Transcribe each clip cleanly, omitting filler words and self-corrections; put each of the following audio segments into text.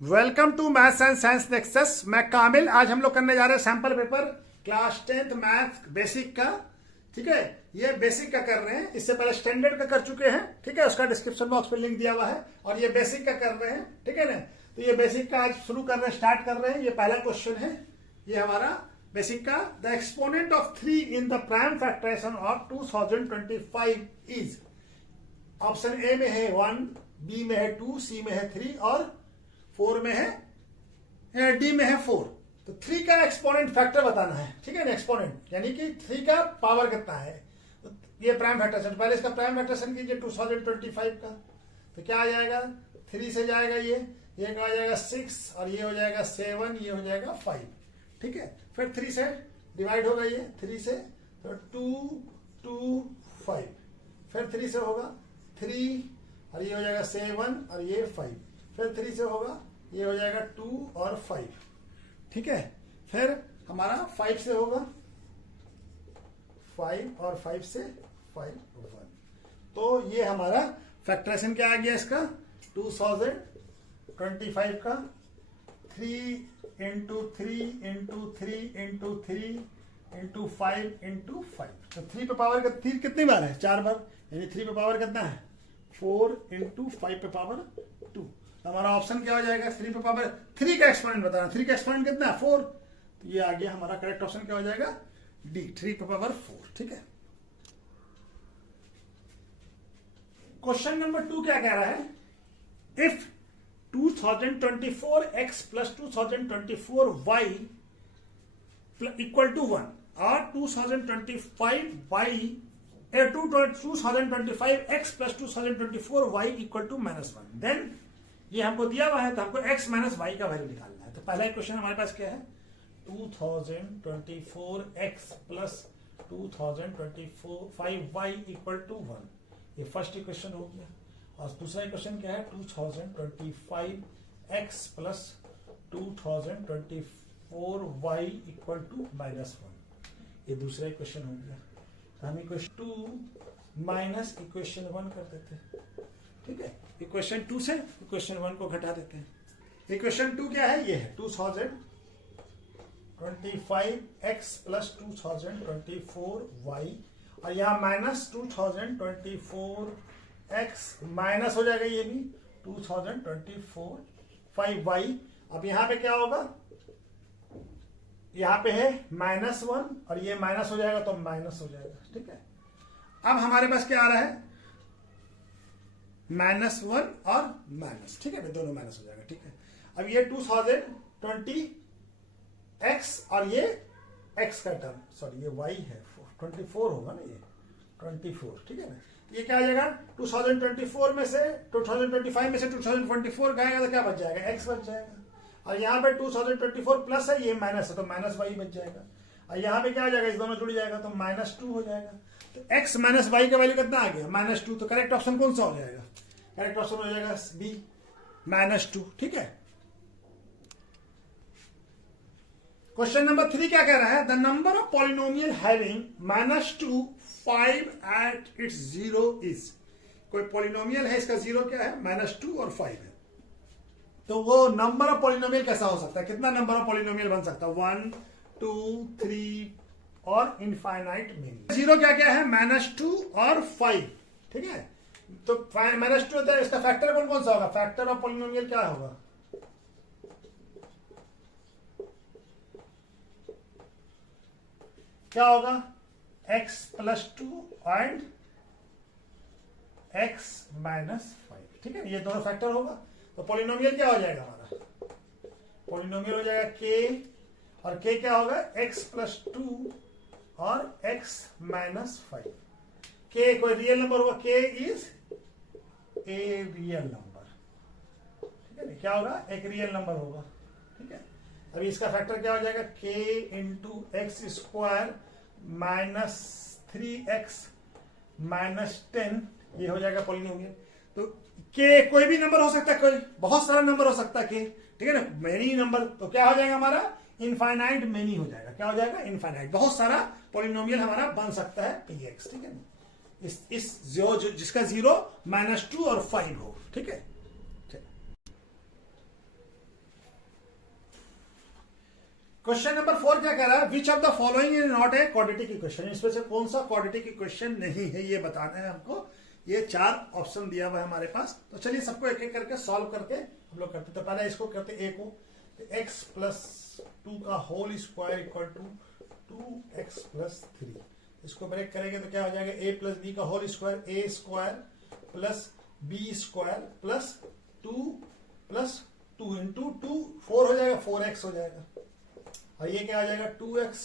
Welcome to maths and science nexus. मैं कामिल। आज हम लोग करने जा रहे हैं sample paper class 10th math basic का। ठीक है, ये बेसिक का कर रहे हैं। इससे पहले स्टैंडर्ड का कर चुके हैं। ठीक है, उसका डिस्क्रिप्शन बॉक्स में लिंक दिया हुआ है। और ये बेसिक का कर रहे हैं। ठीक है ना, तो ये बेसिक का आज शुरू कर रहे हैं, स्टार्ट कर रहे हैं। ये पहला क्वेश्चन है ये हमारा बेसिक का। The exponent of 3 in the prime factorisation of 2025 is. Option A में है 1, बी में है 2, सी में है 3 और 4 में है, डी में है 4। तो 3 का एक्सपोनेंट फैक्टर बताना है। ठीक है ना, एक्सपोनेंट यानी कि 3 का पावर कितना है। तो ये प्राइम फैक्टराइजेशन, पहले इसका प्राइम फैक्टराइजेशन कीजिए 2025 का। तो क्या आ जाएगा, 3 से जाएगा ये आ जाएगा 6 और ये हो जाएगा 7, ये हो जाएगा 5। ठीक है, फिर 3 से डिवाइड होगा ये 3 से, तो 2, 2, 5। फिर 3 से होगा 3 और ये हो जाएगा 7 और ये 5। फिर 3 से होगा ये हो जाएगा 2 और 5। ठीक है, फिर हमारा 5 से होगा 5 और 5 से 5 1। तो ये हमारा फैक्टराइजेशन क्या आ गया इसका 2025 का 3 into 3 into 3 into 3 into 5 into 5। तो 3 पे पावर कितनी बार है, 4 बार। यानी 3 पे पावर कितना है 4 इंटू 5 पे पावर 2। हमारा ऑप्शन क्या हो जाएगा 3 पे पावर 3 का एक्सपोनेंट बताना। 3 का एक्सपोनेंट कितना है 4। तो ये आ गया हमारा करेक्ट ऑप्शन क्या हो जाएगा डी, 3 पे पावर 4। ठीक है, क्वेश्चन नंबर 2 क्या कह रहा है, if 2024 x plus 2024 y equal to 1 और 2025 x plus 2024 y equal to -1, then ये हमको दिया हुआ है तो हमको x माइनस वाई का वैल्यू निकालना है। तो पहला क्वेश्चन हमारे पास क्या है 2024 x plus 2025 y equal to 1। ये फर्स्ट इक्वेशन हो गया। और दूसरा इक्वेशन क्या है 2025 x plus 2024 y equal to -1। ये दूसरा इक्वेशन हो गया। हम इक्वेशन 2 माइनस इक्वेशन 1 कर देते हैं। ठीक है, इक्वेशन 2 से इक्वेशन 1 को घटा देते हैं। इक्वेशन 2 क्या है, ये है 2025 x प्लस 2024 y और यहाँ माइनस 2024 x माइनस हो जाएगा ये भी 2024 y। अब यहाँ पे क्या होगा, यहाँ पे है -1 और ये माइनस हो जाएगा तो माइनस हो जाएगा। ठीक है, अब हमारे पास क्या आ रहा है -1 और माइनस। ठीक है, दोनों माइनस हो जाएगा। ठीक है, अब ये 2020 x और ये x का टर्म, सॉरी ये y है 24 होगा ना, ये 24। ठीक है ना, ये क्या आ जाएगा 2024 में से 2025 में से 2024 गएगा तो क्या बच जाएगा x बच जाएगा। और यहाँ पे 2024 प्लस है, ये माइनस है तो माइनस y बच जाएगा। और यहाँ पे क्या आ जाएगा, इस दोनों जुड़ जाएगा तो -2 हो जाएगा। तो x माइनस वाई का वैल्यू कितना आ गया -2। तो करेक्ट ऑप्शन कौन सा हो जाएगा, करेक्ट ऑप्शन हो जाएगा बी -2। ठीक है, क्वेश्चन नंबर 3 क्या कह रहा है, the number of polynomial having -2 5 at its 0 is. कोई पॉलिनोमियल है, इसका 0 क्या है -2 और 5 है। तो वो नंबर ऑफ पॉलिनोमियल कैसा हो सकता है, कितना नंबर ऑफ पॉलिनोमियल बन सकता है 1 2 3 और इनफाइनाइट मेनी। 0 क्या क्या है -2 और 5। ठीक है, तो -2 होता है, इसका फैक्टर कौन कौन सा होगा, फैक्टर ऑफ पॉलिनोमियल क्या होगा क्या होगा x plus 2 and x minus 5। ठीक है, ये दोनों फैक्टर होगा। तो पॉलिनोमियल क्या हो जाएगा हमारा, पॉलिनोमियल हो जाएगा k और k क्या होगा x प्लस 2 और x माइनस 5। k कोई रियल नंबर होगा, k is a real number. ठीक है, क्या होगा एक रियल नंबर होगा। ठीक है, अभी इसका फैक्टर क्या हो जाएगा k into x square -3x -10, ये हो जाएगा पॉलिनोमियल। तो k कोई भी नंबर हो सकता है, कोई बहुत सारा नंबर हो सकता है k। ठीक है ना, मेनी नंबर। तो क्या हो जाएगा हमारा इनफाइनाइट मेनी हो जाएगा। क्या हो जाएगा इनफाइनाइट, बहुत सारा पॉलिनोमियल हमारा बन सकता है px। ठीक है ना, इस जिसका 0 -2 और 5 हो। ठीक है, क्वेश्चन नंबर 4 क्या कह रहा है, which of the following is not a quadratic equation, इसमें से कौन सा क्वाड्रेटिक इक्वेशन नहीं है ये बताना है हमको। ये 4 ऑप्शन दिया हुआ है हमारे पास, तो चलिए सबको एक एक करके सॉल्व करके हम लोग करते। तो पहले इसको करते ए को, एक्स प्लस 2 का whole square equal to 2x plus 3। इसको ब्रेक करेंगे तो क्या हो जाएगा, a प्लस बी का whole square, a square plus b square plus 2 plus 2 into 2 4 हो जाएगा, 4x हो जाएगा। और ये क्या आ जाएगा 2x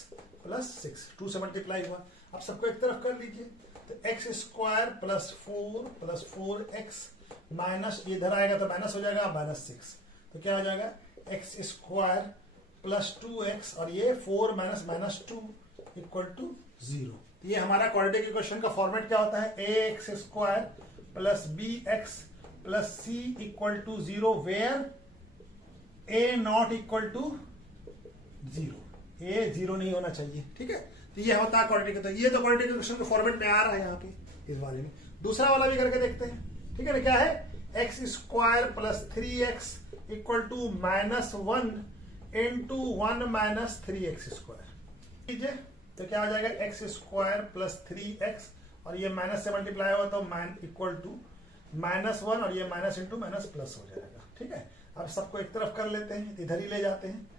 प्लस 6, 2 से मल्टीप्लाई हुआ। अब सबको एक तरफ कर लीजिए, तो x square plus 4x minus, ये इधर आएगा तो माइनस हो जाएगा -6, तो क्या हो जाएगा एक्स स्क्वायर प्लस 2x और ये 4 माइनस -2 इक्वल टू 0। ये हमारा क्वाड्रेटिक इक्वेशन का फॉर्मेट क्या होता है, ax square plus bx plus c equal to 0 where a not equal to 0, a 0 नहीं होना चाहिए, ठीक है। तो ये होता है क्वाड्रेटिक, तो ये तो क्वाड्रेटिक इक्वेशन के फॉर्मेट में आ रहा है यहाँ पे इस वाले में। दूसरा वाला भी करके देखते हैं, ठीक है ना। क्या है, x square plus 3x equal to -1 into 1 minus 3x square लीजिए, तो क्या हो जाएगा एक्स स्क्वायर प्लस 3x और ये माइनस से मल्टीप्लाई हुआ तो इक्वल टू -1 और ये माइनस इंटू माइनस प्लस हो जाएगा, ठीक है। अब सबको एक तरफ कर लेते हैं, इधर ही ले जाते हैं,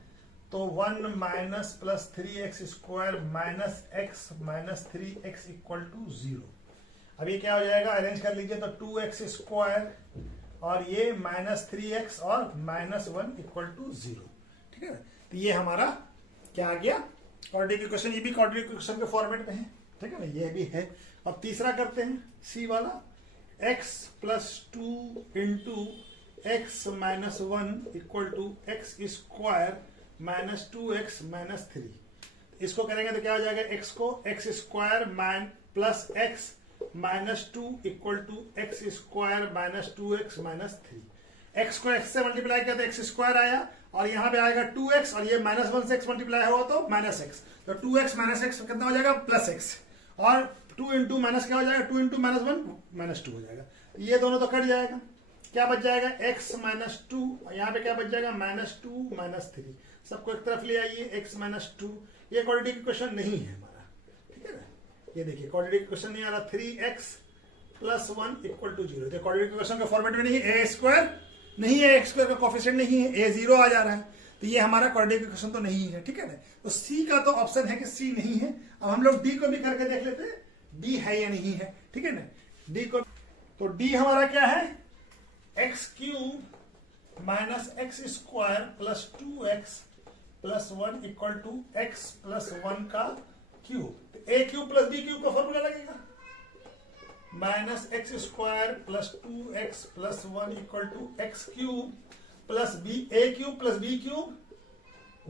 तो 1 minus plus 3x square minus x minus 3x equal to 0। अब ये क्या हो जाएगा, अरेंज कर लीजिए, तो 2x स्क्वायर और ये माइनस 3x और -1 इक्वल टू 0, ठीक है। तो ये हमारा क्या आ गया क्वाड्रेटिक इक्वेशन, ये भी क्वाड्रेटिक इक्वेशन के फॉर्मेट में है, ठीक है ना, ये भी है। अब तीसरा करते हैं सी वाला, x plus 2 into x minus 1 equal to x square minus 2x minus 3। इसको करेंगे तो क्या हो जाएगा, x को x square plus x minus 2 equal to x square minus 2x minus 3। x को x से मल्टीप्लाई किया तो एक्स स्क्वायर आया और यहाँ पे आएगा 2x और ये -1 से x मल्टीप्लाई हुआ तो -x, तो 2x माइनस x कितना हो जाएगा +x और 2 इंटू माइनस क्या हो जाएगा 2 इंटू -1 -2 हो जाएगा। ये दोनों तो कट जाएगा, क्या बच जाएगा x माइनस 2 और यहाँ पे क्या बच जाएगा -2 माइनस 3। सबको एक तरफ ले आइए, x माइनस 2, ये क्वाड्रेटिक इक्वेशन नहीं है हमारा, ठीक है ना। ये देखिए क्वाड्रेटिक इक्वेशन नहीं आ रहा, 3x प्लस 1 इक्वल टू 0, तो क्वाड्रेटिक इक्वेशन का फॉर्मेट में नहीं है, a स्क्वायर नहीं है, x स्क्वायर का कोफिशिएंट नहीं है, a 0 आ जा रहा है, तो ये हमारा क्वाड्रेटिक इक्वेशन तो नहीं है, ठीक है ना। तो c का तो ऑप्शन है कि c नहीं है। अब हम लोग d को भी करके देख लेते हैं, d है या नहीं है, ठीक है ना। d को, तो d हमारा क्या है, x cube minus x square plus 2x plus 1 equal to x plus 1 का क्यूब, तो a cube plus b cube का फॉर्मूला लगेगा, minus x square plus 2x plus 1 equal to x cube plus b, a cube plus b cube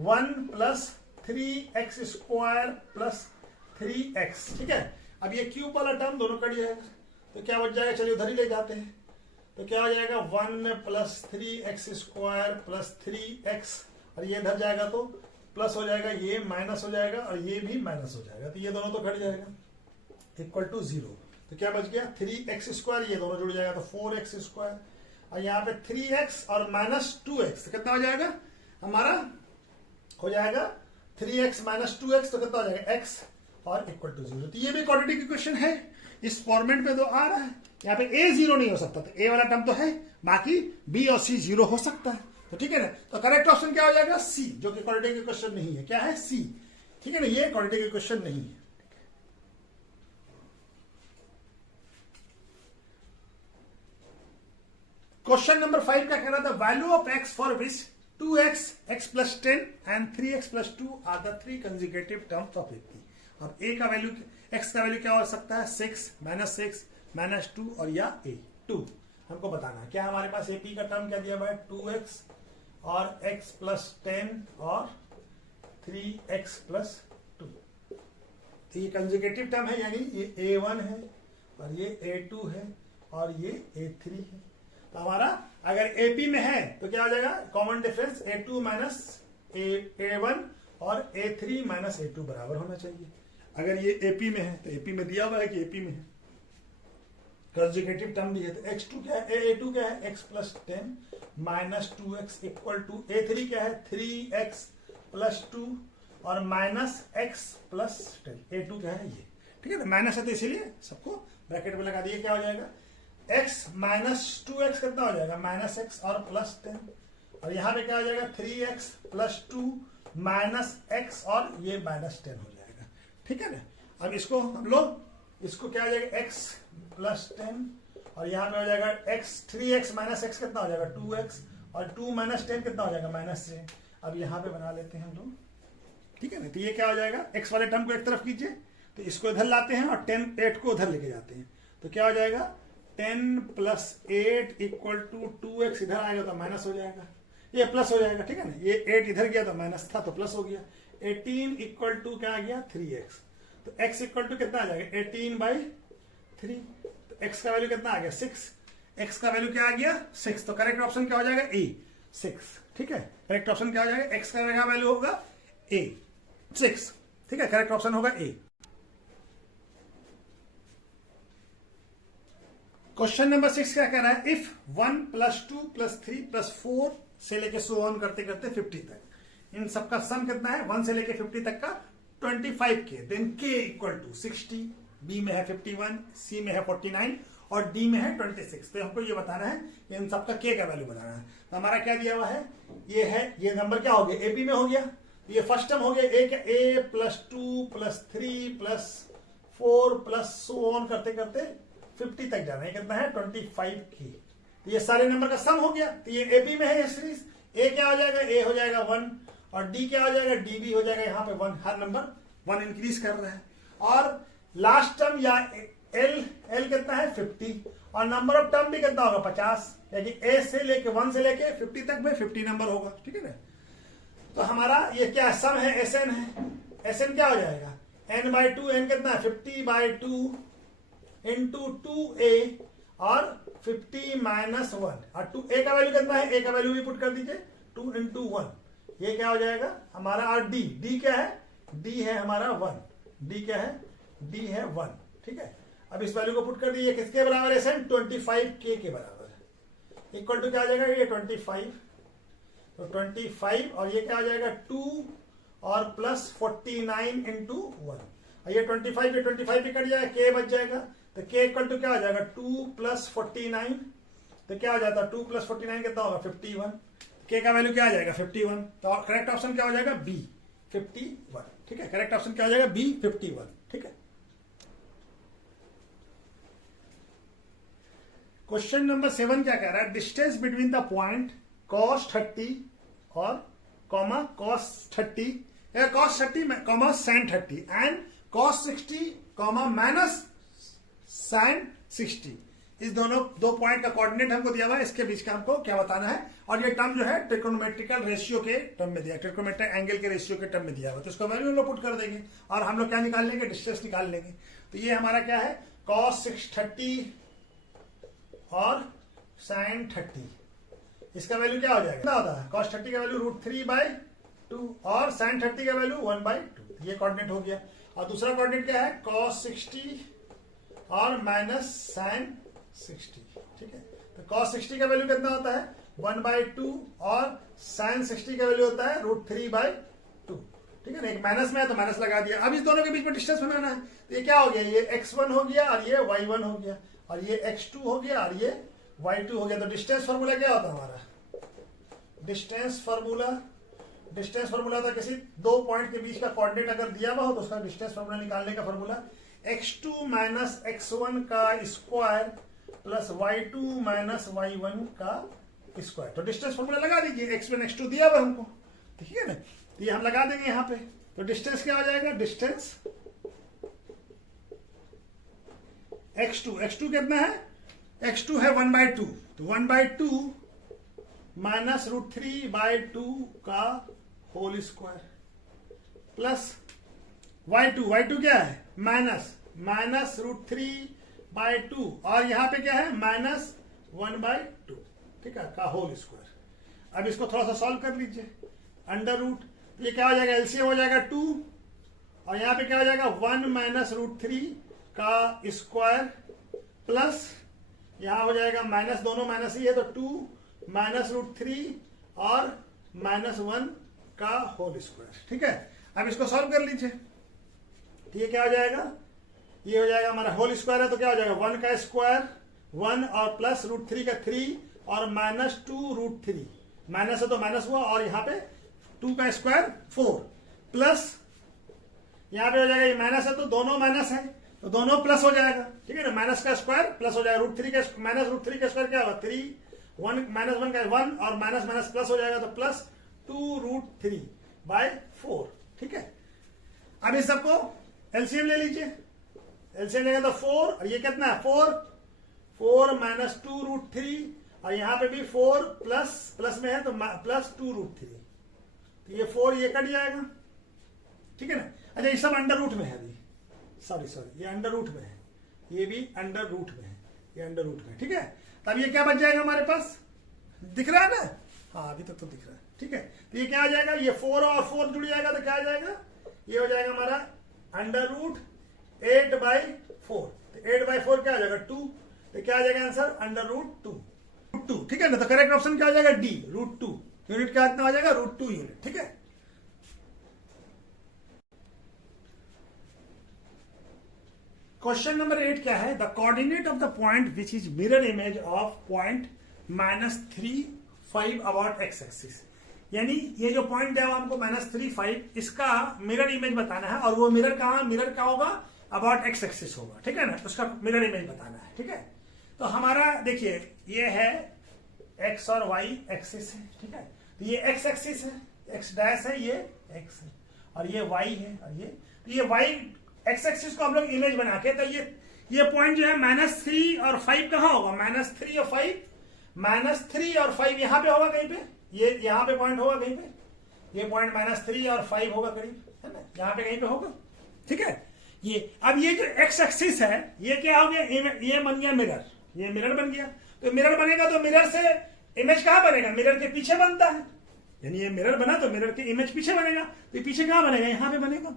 1 plus 3x square plus 3x, ठीक है। अब ये cube वाला term दोनों cut जाएगा, तो क्या बच जाएगा, चलिए उधर ही ले जाते हैं, तो क्या हो जाएगा 1 plus 3x square plus 3x और ये इधर जाएगा तो प्लस हो जाएगा, ये माइनस हो जाएगा और ये भी माइनस हो जाएगा, तो ये दोनों तो कट जाएगा इक्वल टू 0। तो क्या बच गया 3x स्क्वायर, ये दोनों जुड़ जाएगा तो 4x स्क्वायर और यहाँ पे 3x और माइनस 2x, तो कितना हो जाएगा हमारा, हो जाएगा 3x माइनस 2x, तो कितना हो जाएगा x और इक्वल टू 0। तो ये भी क्वाड्रेटिक इक्वेशन है, इस फॉर्मेट में तो आ रहा है। यहाँ पे a 0 नहीं हो सकता, तो a वाला टर्म तो है, बाकी b और c 0 हो सकता है, तो ठीक है ना। तो करेक्ट ऑप्शन क्या हो जाएगा c, जो कि क्वाड्रेटिक इक्वेशन नहीं है, क्या है c, ठीक है ना, ये क्वाड्रेटिक इक्वेशन नहीं है। क्वेश्चन नंबर 5 क्या कह रहा था, value of x for which 2x, x plus 10 and 3x plus 2 are the 3 consecutive terms of 80। अब a का वैल्यू, x का वैल्यू क्या हो सकता है, 6 माइनस 2 और या a 2, हमको बताना है। क्या हमारे पास AP का टर्म क्या दिया हुआ है, 2x और x प्लस 10 और 3x प्लस 2, तो ये कंसेक्यूटिव टर्म है, यानी ये A1 है और ये A2 है और ये A3 है। तो हमारा अगर AP में है तो क्या हो जाएगा, common difference A2 minus A1 और A3 माइनस A2 बराबर होना चाहिए। अगर ये AP में है तो AP में दिया हुआ है कि AP में है, कंसेक्यूटिव टर्म भी है, तो x2 क्या है, A2 क्या है, x plus 10 minus 2x equal to A3 क्या है, 3x प्लस 2 और माइनस एक्स प्लस 10। a2 क्या है ये, ठीक है ना, माइनस है तो इसीलिए सबको ब्रैकेट में लगा दिए। क्या हो जाएगा x माइनस 2x कितना हो जाएगा माइनस x और प्लस 10, और यहाँ पे क्या हो जाएगा 3x प्लस 2 माइनस x और ये माइनस 10 हो जाएगा, ठीक है ना। अब इसको हम लोग इसको क्या हो जाएगा x प्लस 10 और यहाँ पे हो जाएगा x 3x माइनस x कितना हो जाएगा 2x और 2 माइनस 10 कितना हो जाएगा माइनस 10। अब यहाँ पे बना लेते हैं हम लोग, ठीक है ना। तो ये क्या हो जाएगा x वाले टर्म को एक तरफ कीजिए तो इसको इधर लाते हैं और 8 को उधर लेके जाते हैं तो क्या हो जाएगा 10 प्लस 8 इक्वल टू 2x, इधर आएगा तो माइनस हो जाएगा, ये प्लस हो जाएगा, ठीक है ना। ये 8 इधर गया तो माइनस था तो प्लस हो गया। 18 इक्वल टू क्या आ गया 3x, तो x इक्वल टू कितना आ जाएगा 18/3, तो x का वैल्यू कितना आ गया 6, x का वैल्यू क्या आ गया 6, तो करेक्ट ऑप्शन क्या हो जाएगा ए 6, ठीक है। करेक्ट ऑप्शन क्या हो जाएगा x का वैल्यू होगा ए 6, ठीक है, करेक्ट ऑप्शन होगा ए। क्वेश्चन नंबर 6 क्या कह रहा है, इफ 1 प्लस 2 प्लस 3 प्लस 4 से लेके सो ऑन करते करते 50 तक, इन सबका सम कितना है 1 से लेके 50 तक का 25 के, then k equal to 60, b में है 51, c में है 49 और d में है 26। तो हमको ये बताना है कि इन सबका k का वैल्यू बनाना है। तो हमारा क्या दिया हुआ है, ये नंबर क्या हो गया ab में हो गया, ये फर्स्ट टर्म हो गया a plus 2 plus 3 plus 4 plus so on करते करते 50 तक जाना है, कितना है 25 की। तो ये सारे नंबर का सम हो गया, तो ये ए बी में है ये सीरीज, ए क्या हो जाएगा ए हो जाएगा 1 और डी क्या हो जाएगा डी बी हो जाएगा, यहाँ पे 1, हर नंबर 1 इंक्रीज कर रहा है। और लास्ट टर्म या एल कितना है 50 और नंबर ऑफ टर्म भी कितना होगा 50, यानी ए से लेके 1 से लेके 50 तक में 50 नंबर होगा, ठीक है ना। तो हमारा ये क्या सम है एस एन है, एस एन क्या हो जाएगा n/2, n कितना है 50/2 इंटू 2a और 50 माइनस 1 और 2a का वैल्यू कितना है, a का वैल्यू भी पुट कर दीजिए 2 इंटू 1, ये क्या हो जाएगा हमारा। और d क्या है, d है हमारा 1, d क्या है d है 1, ठीक है। अब इस वैल्यू को पुट कर दीजिए, किसके बराबर है सेंट 25k के बराबर है, इक्वल टू क्या आ जाएगा ये 25, तो 25 और ये क्या आ जाएगा 2 और प्लस 49 इंटू 1, ये 25 भी कट जाएगा, k बच जाएगा, तो k इक्वल टू क्या हो जाएगा 2 प्लस 49, तो क्या हो जाता है 2 प्लस 49 कितना होगा 51, k का वैल्यू क्या आ जाएगा 51, तो करेक्ट ऑप्शन क्या हो जाएगा b 51, ठीक है। करेक्ट ऑप्शन क्या हो जाएगा b 51, ठीक है। क्वेश्चन नंबर 7 क्या कह रहा है, distance between the point cos 30 और कॉमा cos 30 या cos 30 comma sin 30 and cos 60 comma minus sin 60, इस दोनों दो पॉइंट का कोऑर्डिनेट हमको दिया हुआ है, इसके बीच का हमको क्या बताना है। और ये टर्म जो है ट्रिकोनोमेट्रिकल रेशियो के टर्म में दिया, ट्रिकोनोमेट्रिक एंगल के रेशियो के टर्म में दिया हुआ, तो इसको वैल्यू हम लोग पुट कर देंगे और हम लोग क्या निकाल लेंगे डिस्टेंस निकाल लेंगे। तो ये हमारा क्या है cos 630 और sin 30, इसका वैल्यू क्या हो जाएगा कितना होता है cos 30 का वैल्यू √3/2 और sin 30 का वैल्यू 1/2, ये कोऑर्डिनेट हो गया। और दूसरा कोऑर्डिनेट क्या है cos 60 और माइनस sin 60, ठीक है। तो cos 60 का वैल्यू कितना होता है 1/2 और sin 60 का वैल्यू होता है √3/2, ठीक है ना। एक माइनस में है तो माइनस लगा दिया। अब इस दोनों के बीच में डिस्टेंस बनाना है, तो ये क्या हो गया ये x1 हो गया और ये y1 हो गया और ये x2 हो गया और ये y2 हो गया। तो डिस्टेंस फार्मूला क्या होता है हमारा, डिस्टेंस फार्मूला था किसी दो पॉइंट के बीच का कोऑर्डिनेट अगर दिया हुआ हो तो उसका डिस्टेंस फार्मूला निकालने का फार्मूला x2 माइनस x1 का square plus y2 minus y1 का स्क्वायर। तो डिस्टेंस फार्मूला लगा दीजिए, x1 x2 दिया हुआ हमको, ठीक है ना। तो ये हम लगा देंगे यहाँ पे, तो डिस्टेंस क्या हो जाएगा डिस्टेंस x2 कितना है x2 है 1/2, तो 1/2 माइनस √3/2 का होल स्क्वायर प्लस y2 क्या है माइनस √3/2 और यहाँ पे क्या है -1/2, ठीक है, का होल स्क्वायर। अब इसको थोड़ा सा सॉल्व कर लीजिए, अंडर रूट, ये क्या हो जाएगा एलसीएम हो जाएगा 2 और यहाँ पे क्या हो जाएगा 1 माइनस √3 का स्क्वायर प्लस यहाँ हो जाएगा माइनस, दोनों माइनस ही है तो 2 माइनस √3 और -1 का होल स्क्वायर। ठीक है, अब इसको सॉल्व कर लीजिए। तो ये क्या हो जाएगा, ये हो जाएगा हमारा होल स्क्वायर है तो क्या हो जाएगा 1 का स्क्वायर 1 और प्लस √3 का 3 और -2 √3, माइनस है तो माइनस हुआ और यहाँ पे 2 का स्क्वायर 4 प्लस यहाँ पे हो जाएगा, ये माइनस है तो दोनों माइनस है तो दोनों प्लस हो जाएगा। ठीक है ना, माइनस का स्क्वायर प्लस हो जाएगा, √3 का माइनस √3 का स्क्वायर क्या होगा 3, 1 -1 का 1 और माइनस माइनस प्लस हो जाएगा तो प्लस 2√3/4। ठीक है, अब इस सबको एलसीएम ले लीजिए, एलसीएम लेंगे तो 4 और ये कितना है 4 -2 √3 और यहाँ पे भी 4 प्लस में है तो प्लस 2 √3, तो ये 4 ये कट जाएगा। ठीक है ना, अच्छा ये सब अंडर रूट में है अभी, सॉरी ये अंडर रूट में है, ये भी अंडर रूट में है, ये अंडर रूट में है। ठीक है, तब ये क्या बच जाएगा हमारे पास, दिख रहा है ना, हाँ अभी तक तो दिख रहा है। ठीक है, तो ये क्या आ जाएगा, ये 4 और 4 जुड़ जाएगा तो क्या आ जाएगा, ये हो जाएगा हमारा √8/4, तो 8/4 क्या आ जाएगा 2, तो क्या आ जाएगा आंसर √2। ठीक है ना, तो करेक्ट ऑप्शन क्या हो जाएगा डी, √2 यूनिट क्या इतना हो जाएगा √2 यूनिट। ठीक है, क्वेश्चन नंबर 8 क्या है, the coordinate of the point which is mirror image of point -3, 5 about x axis. यानी ये जो पॉइंट दिया हुआ हमको -3, 5, इसका मिरर इमेज बताना है और वो मिरर कहाँ, मिरर क्या होगा अबाउट एक्स एक्सिस होगा। ठीक है ना, उसका मिरर इमेज बताना है। ठीक है, तो हमारा देखिए ये है एक्स और वाई एक्सिस है। ठीक है, तो ये एक्स एक्सिस है, एक्स डैश है, ये एक्स है और ये वाई है और ये वाई एक्स एक्सिस को हम लोग इमेज बना के, तो ये पॉइंट जो है -3 और 5 कहाँ होगा, -3 और 5, -3 और 5 यहाँ पे होगा कहीं पे, ये यहाँ पे पॉइंट होगा कहीं पे, ये पॉइंट -3 और 5 होगा करीब, है ना, यहाँ पे कहीं पे होगा। ठीक है, ये अब ये जो एक्स एक्सिस है ये क्या हो गया, ये बन गया मिरर, ये मिरर बन गया। तो मिरर बनेगा तो मिरर से इमेज कहाँ बनेगा, मिरर के पीछे बनता है, यानी ये मिरर बना तो मिरर के इमेज पीछे बनेगा, तो पीछे कहाँ बनेगा, यहाँ पे बनेगा,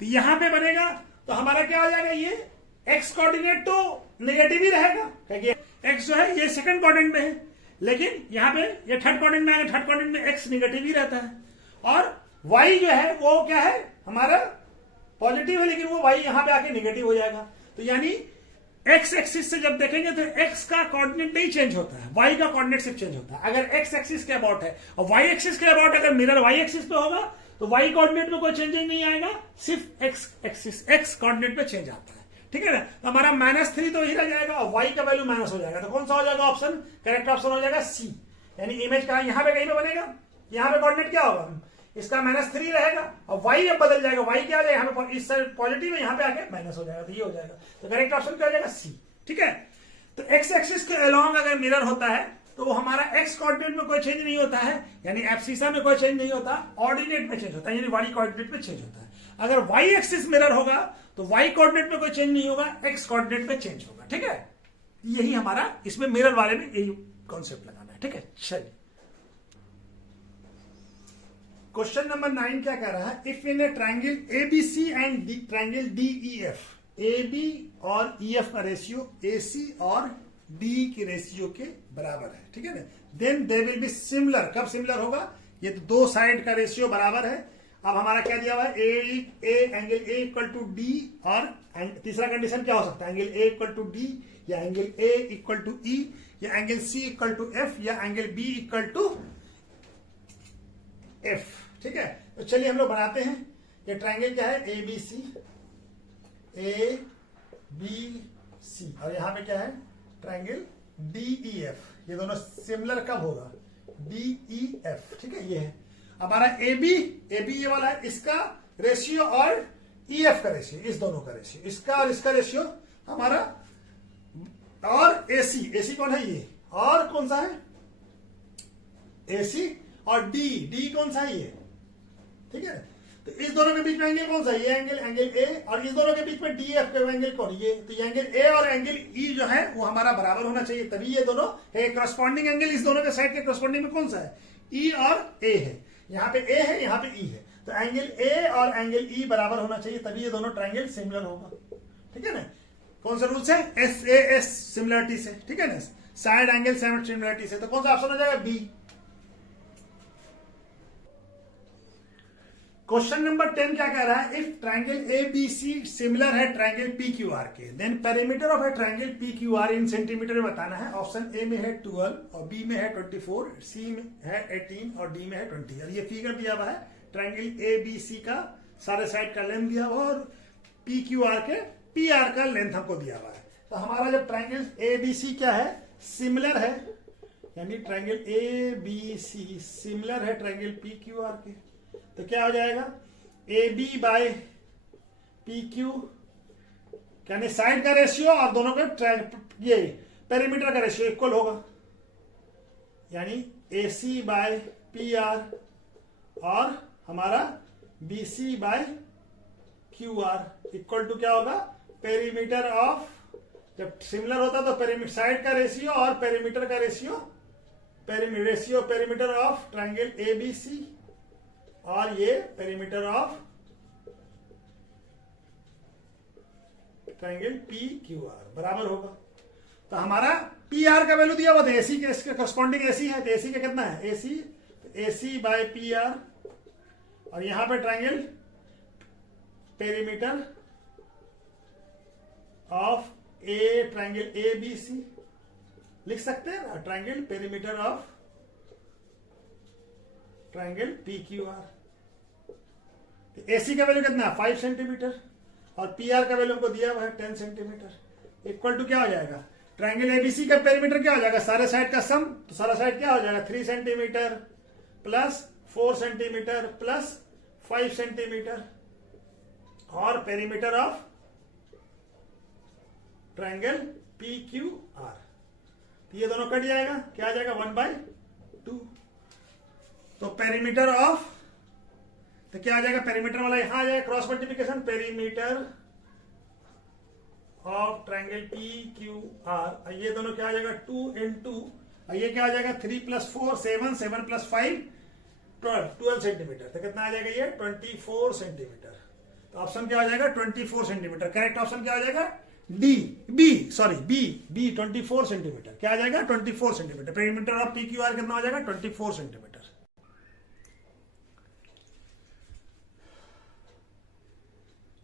तो यहां पे बनेगा तो हमारा क्या हो जाएगा, ये एक्स कोऑर्डिनेट तो नेगेटिव ही रहेगा क्योंकि एक्स जो है ये सेकंड क्वाड्रेंट में है, लेकिन यहाँ पे ये थर्ड क्वाड्रेंट में आएगा, थर्ड क्वाड्रेंट में एक्स नेगेटिव ही रहता है और वाई जो है वो क्या है हमारा पॉजिटिव है, लेकिन वो वाई यहाँ पे आके नेगेटिव हो जाएगा। तो यानी एक्स एक्सिस से जब देखेंगे तो एक्स का कोऑर्डिनेट नहीं चेंज होता है, वाई का कोऑर्डिनेट सिर्फ चेंज होता है। अगर एक्स एक्सिस के अबाउट है और वाई एक्सिस के अबाउट अगर मिरर वाई एक्सिस पे होगा तो वाई कोऑर्डिनेट में कोई चेंजिंग नहीं आएगा, सिर्फ एक्स एक्सिस एक्स कोऑर्डिनेट पे चेंज आता है। ठीक है ना, तो हमारा -3 तो ही रह जाएगा और वाई का वैल्यू माइनस हो जाएगा, तो कौन सा हो जाएगा ऑप्शन, करेक्ट ऑप्शन हो जाएगा सी। यानी इमेज कहा यहाँ पे कहीं पे बनेगा, यहाँ पे कोऑर्डिनेट क्या होगा, इसका -3 रहेगा और वाई अब बदल जाएगा, वाई क्या हो जाएगा यहाँ पे इस साइड पॉजिटिव है, यहाँ पे आके माइनस हो जाएगा, तो ये हो जाएगा, तो करेक्ट ऑप्शन क्या हो जाएगा सी। ठीक है, तो एक्स एक्सिस के अलोंग अगर मिरर होता है तो हमारा एक्स कोऑर्डिनेट में कोई चेंज नहीं होता है, यानी एब्सिसा में कोई चेंज नहीं होता, ऑर्डिनेट में चेंज होता है, यानी वाई कोऑर्डिनेट में चेंज होता है। अगर वाई एक्सिस मिरर होगा तो वाई कोऑर्डिनेट में कोई चेंज नहीं होगा, एक्स कोऑर्डिनेट में चेंज होगा। ठीक है, यही हमारा इसमें मिरर वाले में यही कॉन्सेप्ट लगाना है। ठीक है, चलिए क्वेश्चन नंबर 9 क्या कह रहा है, if in a triangle ABC and triangle DEF, AB और EF का रेशियो AC और D की रेशियो के बराबर है। ठीक है ना, then they will be similar, कब सिमिलर होगा, ये तो दो साइड का रेशियो बराबर है। अब हमारा क्या दिया हुआ है, angle A equal to D और तीसरा कंडीशन क्या हो सकता है, angle A equal to D या angle A equal to E या angle C equal to F या angle B equal to F। ठीक है, तो चलिए हम लोग बनाते हैं। ये ट्राइंगल क्या है, ABC ABC और यहां पे क्या है ट्राइंगल DEF, ये दोनों सिमिलर कब होगा, DEF। ठीक है, ये है हमारा AB ये वाला है, इसका रेशियो और EF का रेशियो, इस दोनों का रेशियो, इसका और इसका रेशियो हमारा, और AC कौन है, ये और कौन सा है AC और D कौन सा है, ये। ठीक है, तो इस दोनों के बीच में एंगल कौन सा है, ये एंगल A और इस दोनों के बीच में DF का एंगल कौन, ये। तो ये एंगल A और एंगल E जो है वो हमारा बराबर होना चाहिए, तभी ये दोनों है करस्पॉन्डिंग एंगल, इस दोनों के साइड के करस्पॉन्डिंग में कौन सा है, E और A है, यहाँ पे A है यहाँ पे E है, तो एंगल A और एंगल E बराबर होना चाहिए, तभी ये दोनों ट्राइंगल सिमिलर होगा। ठीक है ना, कौन सा रूल से, SAS सिमिलरिटी से। ठीक है ना, साइड एंगल सिमिलरिटी से, तो कौन सा ऑप्शन हो जाएगा, B। क्वेश्चन नंबर 10 क्या कह रहा है, if triangle A B C similar है ट्राइंगल पी क्यू आर के, then perimeter of a triangle P Q R in centimetre में बताना है। ऑप्शन ए में है 12 और बी में है 24, सी में है 18 और डी में है 20। और ये फिगर दिया हुआ है ट्राइंगल ए बी सी का, सारे साइड का लेंथ दिया हुआ और पी क्यू आर के पी आर का लेंथ हमको दिया हुआ है। तो हमारा जब ट्राइंगल ए बी सी क्या है, सिमिलर है, यानी triangle A B C similar है ट्राइंगल पी क्यू आर के, तो क्या हो जाएगा, A B by P Q, यानी साइड का रेशियो और दोनों के ये पेरीमीटर का रेशियो इक्वल होगा, यानी A C by P R और हमारा B C by Q R equal to क्या होगा, पेरीमीटर ऑफ, जब सिमिलर होता तो पेरीमीटर साइड का रेशियो और पेरीमीटर का ratio, perimeter of triangle A B C और ये perimeter of triangle P Q R बराबर होगा। तो हमारा पी आर का वैल्यू दिया हुआ था, एसी के इसके करस्पॉन्डिंग एसी है, तो एसी का कितना है, एसी बाय पी आर, और यहां पे triangle perimeter of a triangle A B C लिख सकते हैं ना, triangle perimeter of triangle P Q R. AC का वैल्यू कितना है 5 सेंटीमीटर और पी आर का वैल्यू हमको दिया हुआ है 10 सेंटीमीटर, इक्वल टू क्या हो जाएगा, ट्राइंगल एबीसी का पेरीमीटर क्या हो जाएगा, सारे साइड का सम, तो सारा साइड क्या हो जाएगा 3 centimetre plus 4 centimetre plus 5 centimetre और perimeter of triangle P Q R, तो ये दोनों कट जाएगा, क्या आ जाएगा 1/2। तो पेरीमीटर ऑफ, तो क्या आ जाएगा, पेरीमीटर वाला यहां आ जाएगा, cross multiplication, perimeter of triangle P Q are, ये दोनों क्या आ जाएगा 2 into, ये क्या आ जाएगा 3 + 4 7, 7 + 5 12 सेंटीमीटर, तो कितना आ जाएगा ये 24 सेंटीमीटर। तो ऑप्शन क्या आ जाएगा 24 सेंटीमीटर, करेक्ट ऑप्शन क्या आ जाएगा डी, बी 24 सेंटीमीटर, क्या आ जाएगा 24 centimetre, perimeter of P Q are कितना हो जाएगा 24 सेंटीमीटर।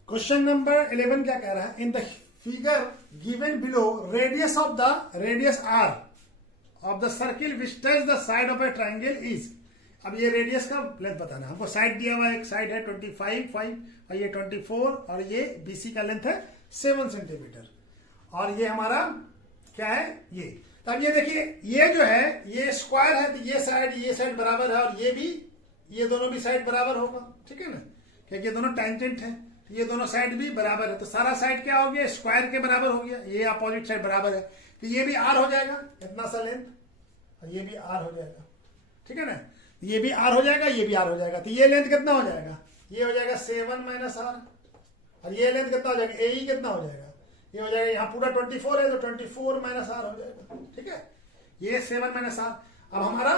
क्वेश्चन नंबर 11 क्या कह रहा है, in the figure given below radius R of the circle which touch the side of a triangle is. अब ये रेडियस का लेंथ बताना, हमको साइड दिया हुआ है, एक साइड है 25 और ये 24 और ये बीसी का लेंथ है 7 सेंटीमीटर और ये हमारा क्या है ये। तो अब ये देखिए, ये जो है ये स्क्वायर है, तो ये साइड बराबर है और ये भी, ये दोनों भी साइड बराबर होगा, ठीक है ना, क्योंकि ये दोनों टेंजेंट है, तो ये दोनों साइड भी बराबर है, तो सारा साइड क्या हो गया, स्क्वायर के बराबर हो गया, ये अपोजिट साइड बराबर है, तो ये भी आर हो जाएगा इतना सा लेंथ और ये भी आर हो जाएगा, ठीक है ना, ये भी आर हो जाएगा, ये भी आर हो जाएगा, तो ये लेंथ कितना हो जाएगा, ये हो जाएगा 7 - आर और ये लेंथ कितना हो जाएगा, ए कितना हो जाएगा, ये हो जाएगा, यहाँ पूरा 24 है तो 24 - आर हो जाएगा, ठीक है, ये 7 - आर। अब हमारा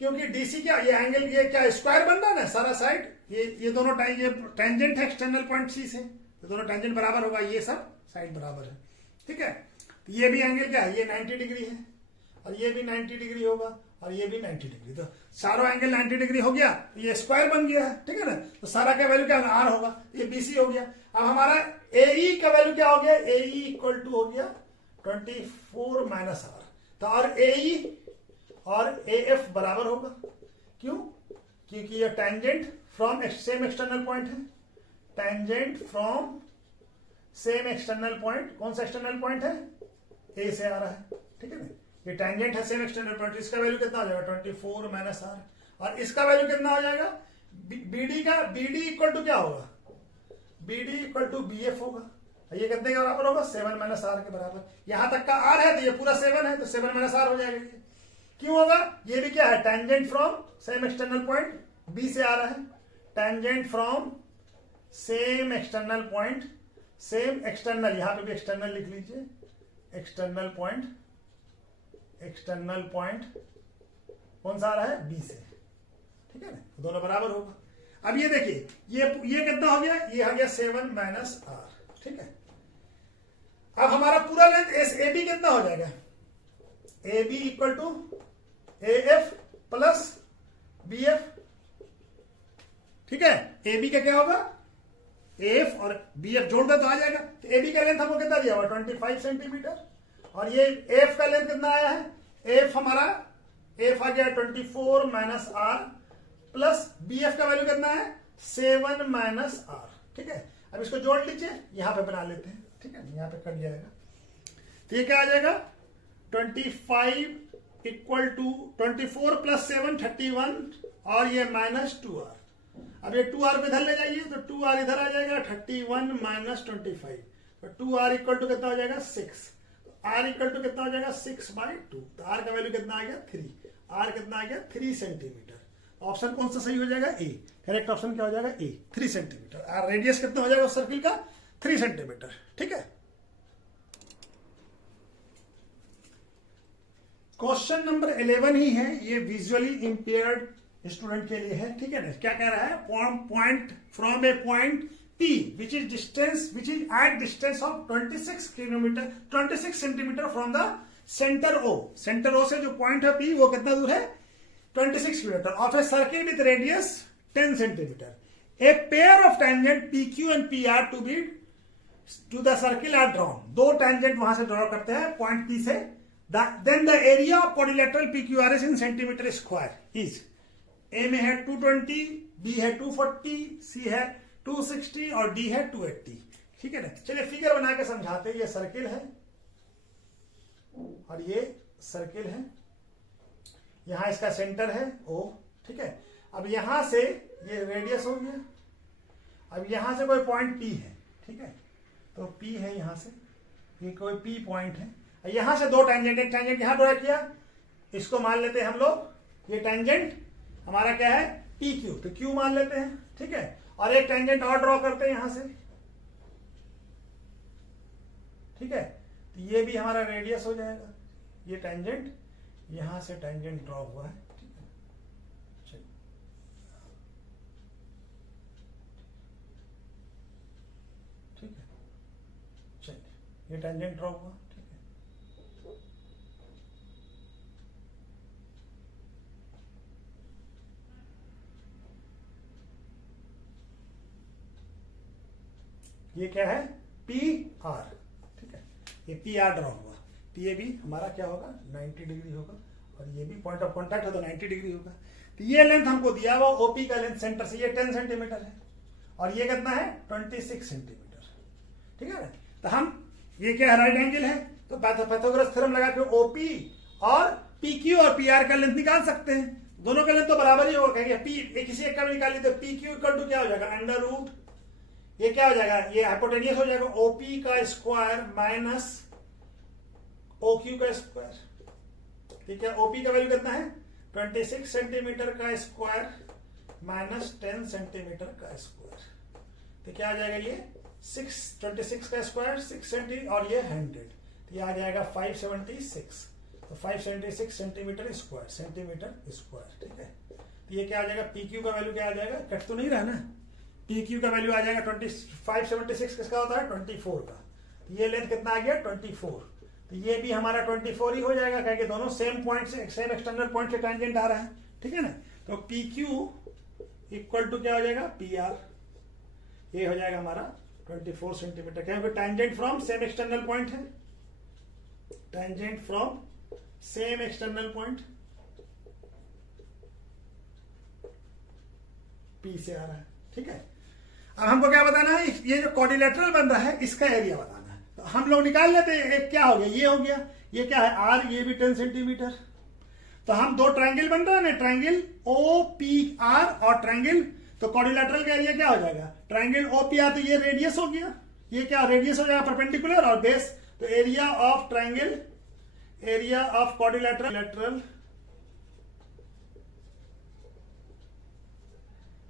क्योंकि डीसी क्या, ये एंगल ये क्या स्क्वायर बन रहा है ना, सारा साइड ये दोनों टेंजेंट है एक्सटर्नल पॉइंट सी से, तो दोनों टेंजेंट बराबर होगा, ये सब साइड बराबर है, ठीक है, तो ये भी एंगल क्या है, ये 90 डिग्री है और ये भी 90 डिग्री होगा और ये भी 90 डिग्री, तो सारों एंगल 90 डिग्री हो गया, तो ये स्क्वायर बन गया है, ठीक है ना, तो सारा का वैल्यू क्या आर होगा, ये बीसी हो गया। अब हमारा एई का वैल्यू क्या हो गया, एई इक्वल टू हो गया 24 - आर, तो और एई और एएफ बराबर होगा, क्यों, क्योंकि ये tangent from same external point है, tangent from same external point, कौन सा एक्सटर्नल पॉइंट है, ए से आ रहा है, ठीक है ना, ये टेंजेंट है सेम एक्सटर्नल पॉइंट, इसका वैल्यू कितना हो जाएगा 24 - आर और इसका वैल्यू कितना हो जाएगा, बीडी का, बीडी इक्वल टू क्या होगा, बीडी इक्वल टू बीएफ होगा, ये कितने के बराबर होगा 7 - आर के बराबर, यहां तक का आर है तो ये पूरा 7 है, तो 7 - आर हो जाएगा, ये क्यों होगा, ये भी क्या है tangent from same external point B से आ रहा है, tangent from same external point, same external, यहां पे भी एक्सटर्नल लिख लीजिए, एक्सटर्नल पॉइंट कौन सा आ रहा है बी से, ठीक है ना, दोनों बराबर होगा। अब ये देखिए, ये कितना हो गया, ये हो गया 7 - आर, ठीक है। अब हमारा पूरा लेंथ ए बी कितना हो जाएगा, A B equal to A F plus B F, ठीक है, ए बी का क्या होगा, एफ और बी एफ जोड़ दे तो आ जाएगा। तो ए बी का लेंथ हमको कितना दिया हुआ 25 सेंटीमीटर, और ये एफ का लेंथ कितना आया है, एफ हमारा एफ आ गया 24 minus R plus B F का वैल्यू कितना है 7 माइनस आर। ठीक है, अब इसको जोड़ लीजिए, यहां पे बना लेते हैं। ठीक है, यहां पे कट जाएगा, तो ये क्या आ जाएगा 25 इक्वल टू 24 प्लस 7 31 और ये माइनस 2r। अब ये 2r को इधर ले जाइए तो 2r इधर आ जाएगा 31 माइनस 25, तो 2r इक्वल टू कितना हो जाएगा 6। r इक्वल टू कितना हो जाएगा 6/2, तो r का वैल्यू कितना आ गया 3, r कितना आ गया 3 सेंटीमीटर। ऑप्शन कौन सा सही हो जाएगा, ए। करेक्ट ऑप्शन क्या हो जाएगा, ए 3 सेंटीमीटर। और रेडियस कितना हो जाएगा उस सर्किल का 3 सेंटीमीटर। ठीक है, क्वेश्चन नंबर 11 ही है, ये विजुअली इंपेयर्ड स्टूडेंट के लिए है। ठीक है ना, क्या कह रहा है, point from A point P which is at distance of 26 centimetre from the centre O। Centre O से जो पॉइंट है P वो कितना दूर है 26 kilometre of a circle with radius 10 centimetre. A pair of tangent PQ and PR to the circle are drawn. दो tangent वहां से ड्रॉ करते हैं पॉइंट P से। Then the area of quadrilateral PQRS in centimetre square is, a में है 220, B है 240, सी है 260 और डी है 280। ठीक है ना, चलिए फिगर बना के समझाते हैं। ये सर्किल है और ये सर्किल है, यहां इसका सेंटर है O। ठीक है, अब यहां से ये रेडियस हो गया, अब यहां से कोई पॉइंट P है। ठीक है, तो P है, यहां से ये कोई P पॉइंट है, यहां से दो टेंजेंट, एक टेंजेंट यहां ड्रॉ किया, इसको मान लेते हैं हम लोग, ये टेंजेंट हमारा क्या है PQ, तो Q मान लेते हैं। ठीक है, और एक टेंजेंट और ड्रॉ करते हैं यहां से। ठीक है, तो ये भी हमारा रेडियस हो जाएगा, ये टेंजेंट यहां से टेंजेंट ड्रॉ हुआ है। ठीक है, चलिए ठीक है, चलिए ये टेंजेंट ड्रॉ हुआ। ठीक है, ये क्या है PR। ठीक है, ये PR ड्रॉ हुआ, तो ये भी हमारा क्या होगा 90 डिग्री होगा, और ये भी पॉइंट ऑफ कांटेक्ट हो तो 90 डिग्री होगा। तो ये लेंथ हमको दिया हुआ OP का लेंथ सेंटर से ये 10 सेंटीमीटर है, और ये कितना है 26 सेंटीमीटर। ठीक है ना, तो हम ये क्या है राइट एंगल है, तो पाइथागोरस थ्योरम लगा के OP और PQ और PR का लेंथ निकाल सकते हैं। दोनों का लेंथ तो बराबर ही होगा, किसी एक का निकाल ली तो PQ इक्वल टू क्या हो जाएगा अंडर रूट, ये क्या हो जाएगा, ये हाइपोटेनियस हो जाएगा OP का स्क्वायर माइनस OQ का स्क्वायर। ठीक है, OP का वैल्यू कितना है 26 सेंटीमीटर का स्क्वायर माइनस 10 सेंटीमीटर का स्क्वायर, तो क्या आ जाएगा ये 26 का स्क्वायर 6 सेंटी और ये 100, तो ये आ जाएगा 576, तो 576 सेंटीमीटर स्क्वायर। ठीक है, तो ये क्या आ जाएगा PQ का वैल्यू क्या आ जाएगा, कट तो नहीं रहा ना, PQ का वैल्यू आ जाएगा 576 किसका होता है 24 का, तो ये लेंथ कितना आ गया 24, तो ये भी हमारा 24 ही हो जाएगा, क्योंकि दोनों सेम पॉइंट से सेम एक्सटर्नल पॉइंट से टेंजेंट आ रहा है। ठीक है ना, तो PQ इक्वल टू क्या हो जाएगा PR, ये हो जाएगा हमारा 24 सेंटीमीटर, क्योंकि tangent from same external point है, tangent from same external point P से आ रहा है। ठीक है, अब हमको क्या बताना है, ये जो क्वाड्रिलेटरल बन रहा है इसका एरिया बताना है, तो हम लोग निकाल लेते हैं। एक क्या हो गया, ये हो गया, ये क्या है R, ये भी 10 सेंटीमीटर, तो हम दो ट्रायंगल बन रहा है ना, ट्रायंगल OPR और ट्रायंगल, तो क्वाड्रिलेटरल का एरिया क्या हो जाएगा ट्रायंगल OPR, तो ये रेडियस हो गया, ये क्या रेडियस हो जाएगा परपेंडिकुलर और बेस, तो area of triangle, area of quadrilateral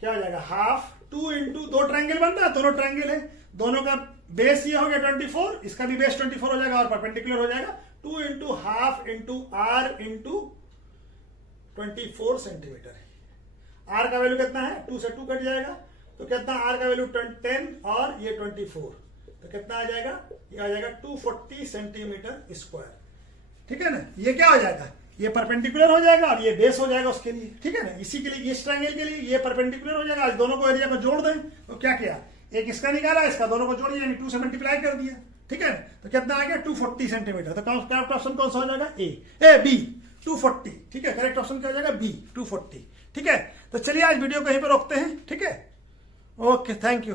क्या हो जाएगा हाफ 2 इंटू, दो ट्रायंगल बन रहा है, दोनों ट्रायंगल है, दोनों का बेस ये हो गया 24, इसका भी बेस 24 हो जाएगा और परपेंडिकुलर हो जाएगा 2 into half into R into 24 centimetre है। R का वैल्यू कितना है 2 से 2 कट जाएगा, तो कितना R का वैल्यू 10 और ये 24, तो कितना आ जाएगा, ये आ जाएगा 240 सेंटीमीटर स्क्वायर। ठीक है ना, ये क्या हो जाएगा, ये परपेंडिकुलर हो जाएगा और ये बेस हो जाएगा उसके लिए, ठीक है ना। इसी के लिए इस ट्रायंगल के लिए ये परपेंडिकुलर हो जाएगा। आज दोनों को एरिया को जोड़ दें तो क्या किया, एक इसका निकाला, इसका दोनों को जोड़िए यानी 2 से मल्टीप्लाई कर दिया, ठीक है। तो कितना आ गया 240 सेंटीमीटर। तो करेक्ट ऑप्शन कौन सा हो जाएगा, ए बी 240, ठीक है। करेक्ट ऑप्शन क्या हो जाएगा, बी 240, ठीक है। तो चलिए आज वीडियो को यहीं पर रोकते हैं, ठीक है। Okay, thank you.